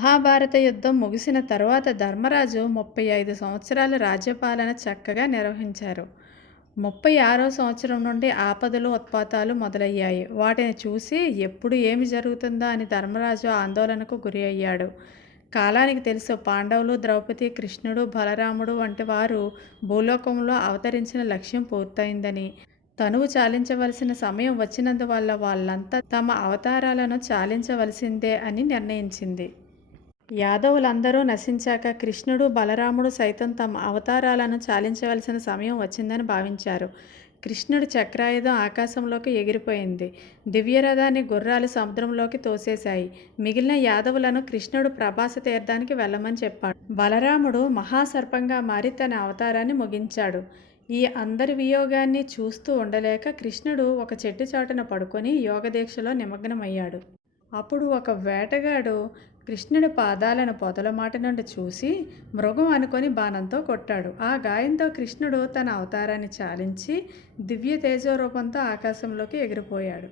మహాభారత యుద్ధం ముగిసిన తరువాత ధర్మరాజు 35 సంవత్సరాలు రాజ్యపాలన చక్కగా నిర్వహించారు. 36వ సంవత్సరం నుండి ఆపదలు, ఉత్పాతాలు మొదలయ్యాయి. వాటిని చూసి ఎప్పుడు ఏమి జరుగుతుందా అని ధర్మరాజు ఆందోళనకు గురి అయ్యాడు. కాలానికి తెలుసు, పాండవులు, ద్రౌపది, కృష్ణుడు, బలరాముడు వంటి వారు భూలోకంలో అవతరించిన లక్ష్యం పూర్తయిందని, తనువు చాలించవలసిన సమయం వచ్చినందువల్ల వాళ్ళంతా తమ అవతారాలను చాలించవలసిందే అని నిర్ణయించింది. యాదవులందరూ నశించాక కృష్ణుడు, బలరాముడు సైతం తమ అవతారాలను చాలించవలసిన సమయం వచ్చిందని భావించారు. కృష్ణుడి చక్రాయుధం ఆకాశంలోకి ఎగిరిపోయింది. దివ్యరథాన్ని గుర్రాలు సముద్రంలోకి తోసేశాయి. మిగిలిన యాదవులను కృష్ణుడు ప్రభాస తీర్థానికి వెళ్ళమని చెప్పాడు. బలరాముడు మహాసర్పంగా మారి తన అవతారాన్ని ముగించాడు. ఈ అందరి వియోగాన్ని చూస్తూ ఉండలేక కృష్ణుడు ఒక చెట్టు చాటున పడుకొని యోగదీక్షలో నిమగ్నమయ్యాడు. అప్పుడు ఒక వేటగాడు కృష్ణుడి పాదాలను పొదలమాట నుండి చూసి మృగం అనుకొని బాణంతో కొట్టాడు. ఆ గాయంతో కృష్ణుడు తన అవతారాన్ని చాలించి దివ్య తేజోరూపంతో ఆకాశంలోకి ఎగిరిపోయాడు.